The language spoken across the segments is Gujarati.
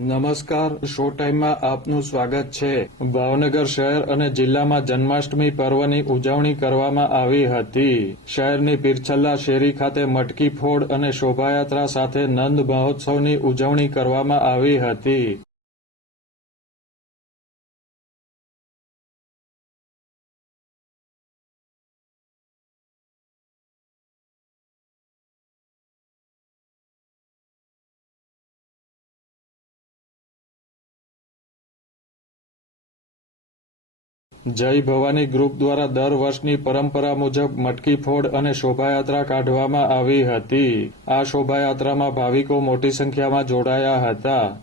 નમસ્કાર. શો ટાઈમમાં આપનું સ્વાગત છે. ભાવનગર શહેર અને જિલ્લામાં જન્માષ્ટમી પર્વની ઉજવણી કરવામાં આવી હતી. શહેરની પીરછલ્લા શેરી ખાતે મટકી ફોડ અને શોભાયાત્રા સાથે નંદ મહોત્સવની ઉજવણી કરવામાં આવી હતી. જય ભવાની ગ્રુપ દ્વારા દર વર્ષની પરંપરા મુજબ મટકી ફોડ અને શોભાયાત્રા કાઢવામાં આવી હતી. આ શોભાયાત્રામાં ભાવિકો મોટી સંખ્યામાં જોડાયા હતા.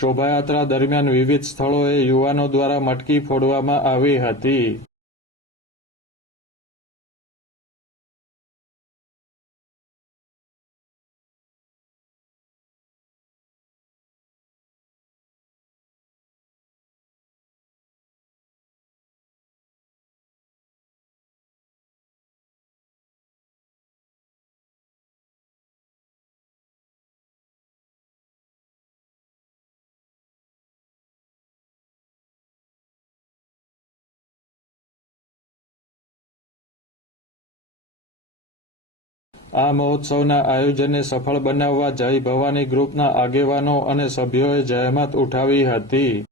શોભાયાત્રા દરમિયાન વિવિધ સ્થળોએ યુવાનો દ્વારા મટકી ફોડવામાં આવી હતી. આ મહોત્સવના આયોજનને સફળ બનાવવા જય ભવાની ગ્રુપના આગેવાનો અને સભ્યોએ જહેમત ઉઠાવી હતી.